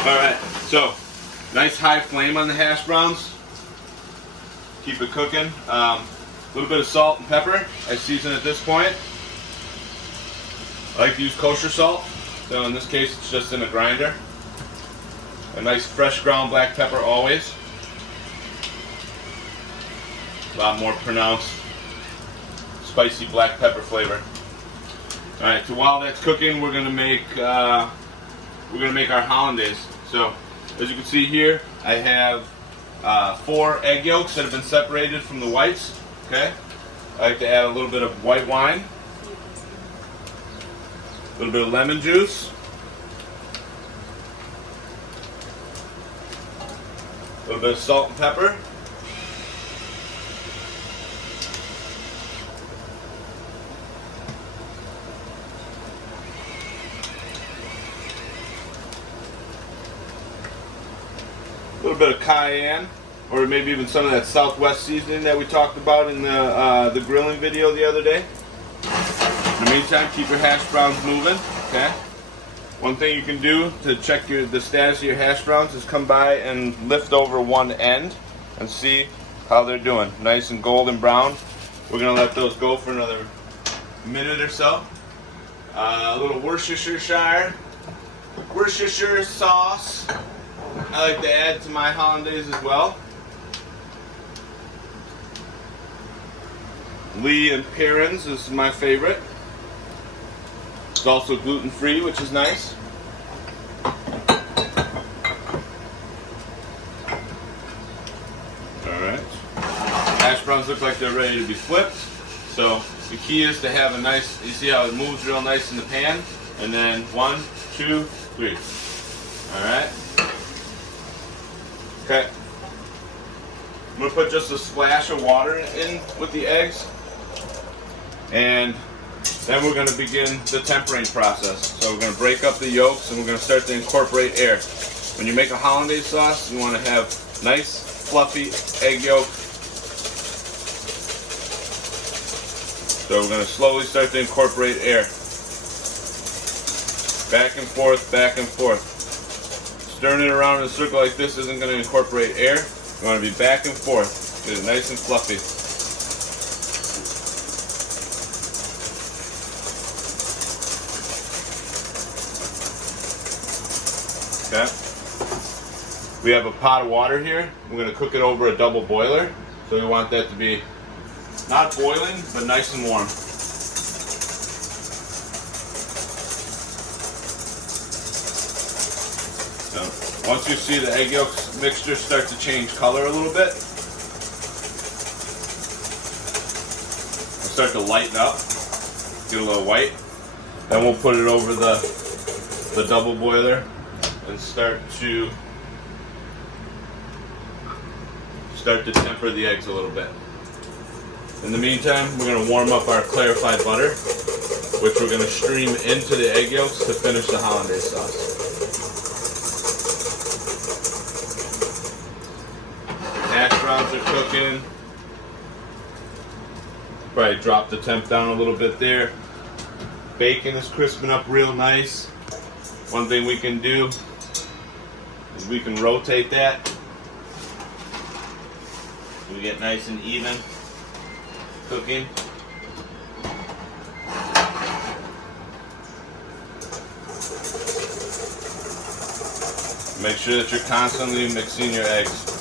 Alright, so nice high flame on the hash browns. Keep it cooking. A little bit of salt and pepper. I season at this point. I like to use kosher salt, so in this case it's just in a grinder. A nice fresh ground black pepper always. A lot more pronounced spicy black pepper flavor. Alright, so while that's cooking, we're gonna make our hollandaise. So as you can see here, I have 4 egg yolks that have been separated from the whites. Okay, I like to add a little bit of white wine, a little bit of lemon juice, a little bit of salt and pepper, a little bit of cayenne, or maybe even some of that Southwest seasoning that we talked about in the grilling video the other day. In the meantime, keep your hash browns moving. Okay. One thing you can do to check the status of your hash browns is come by and lift over one end and see how they're doing. Nice and golden brown. We're gonna let those go for another minute or so. A little Worcestershire sauce I like to add to my hollandaise as well. Lee and Perrins is my favorite. It's also gluten-free, which is nice. Alright. Hash browns look like they're ready to be flipped. So the key is to have a nice, you see how it moves real nice in the pan? And then 1, 2, 3. Alright. Okay. I'm going to put just a splash of water in with the eggs. And then we're going to begin the tempering process. So we're going to break up the yolks and we're going to start to incorporate air. When you make a hollandaise sauce, you want to have nice, fluffy egg yolk. So we're going to slowly start to incorporate air. Back and forth, back and forth. Stirring it around in a circle like this isn't going to incorporate air. You want to be back and forth. Get it nice and fluffy. Okay. We have a pot of water here. We're going to cook it over a double boiler. So we want that to be not boiling, but nice and warm. So once you see the egg yolks mixture start to change color a little bit, start to lighten up, get a little white, then we'll put it over the double boiler and start to temper the eggs a little bit. In the meantime, we're going to warm up our clarified butter, which we're going to stream into the egg yolks to finish the hollandaise sauce. Hash browns are cooking. Probably drop the temp down a little bit there. Bacon is crisping up real nice. One thing we can do is we can rotate that so we get nice and even cooking. Make sure that you're constantly mixing your eggs.